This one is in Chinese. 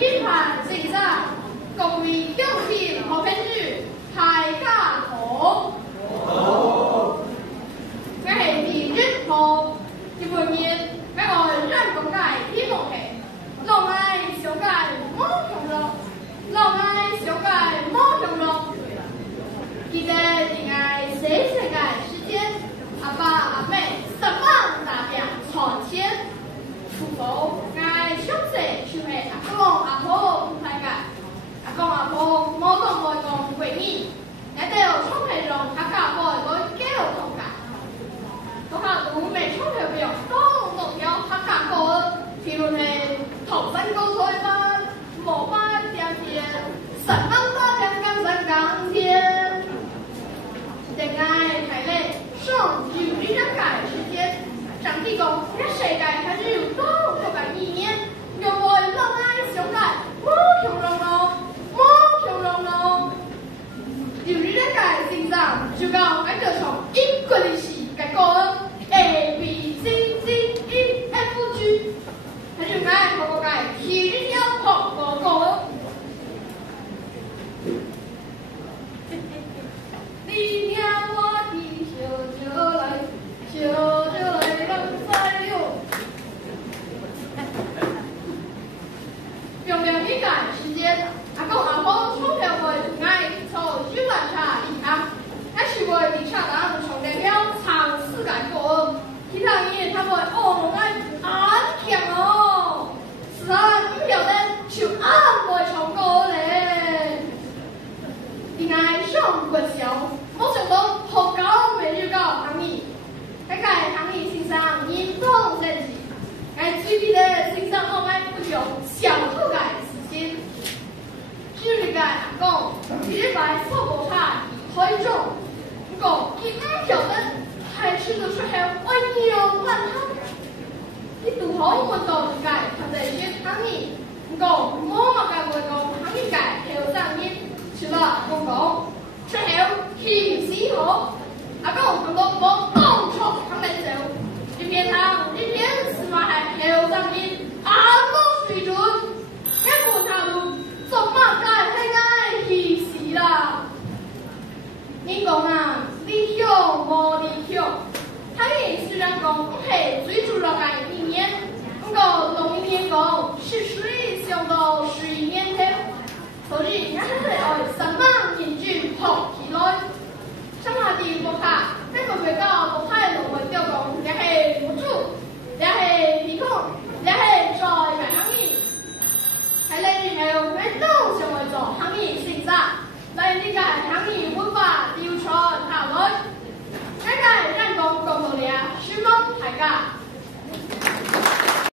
品牌形象，共为乡亲和编剧大家好。我係第一號，一方面我愛讓公界天幕係，讓愛小界冇用咯，讓愛小界冇用咯。記得定愛誰世界時間，阿爸阿妹什麼大病傳錢，父母愛相識就係阿公阿婆唔太解，阿公阿婆冇講冇講為你，你都要充係用阿家婆個交通解。我看我每冲條表都要他看過，譬如係頭身高推班，冇法點點，神安法點點神鋼鐵，定愛排列上就一張改時間，上地公一世界還是有多個百億年，用我讓愛小改冇條龍咯，冇條龍咯，有一張改心上就講感覺從一個歷史。改過 A B C D E F G， 還是改學過改提要學過你聽我的小酒來，小酒來人在用。用兩筆改時間，阿公阿婆充票會愛湊聚晚茶一行，還是會地下檔充電表長時間過。其他人他們哦，我安強哦，是啊，你表的就安會成功嘞。應該上過小，冇想到好高每日高行業，該改行業欣賞運動設計，該最低的欣賞後來不久小後改實現。至於改阿公，一擺錯過差推重，不過佢唔表的。還是個出現溫柔爛湯，你讀好我都唔改，佢哋學行業，唔講我嘛改會講行業改後上面，除了公公，出後氣死好，阿公很多冇當錯行嚟走，一邊行一邊是話係後上面，阿公水準，一步踏路，做乜改係改氣死啦！你講啊？你向冇你向，他們雖然講不係最主要嘅一面，不過同一面講是水上到水面的，所以人係愛什麼研究學起來，什麼地不怕，那個最高不怕龍會掉講，也係無助，也係鼻孔，也係在行業，係你係運動上會做行業性質，但係呢個行業。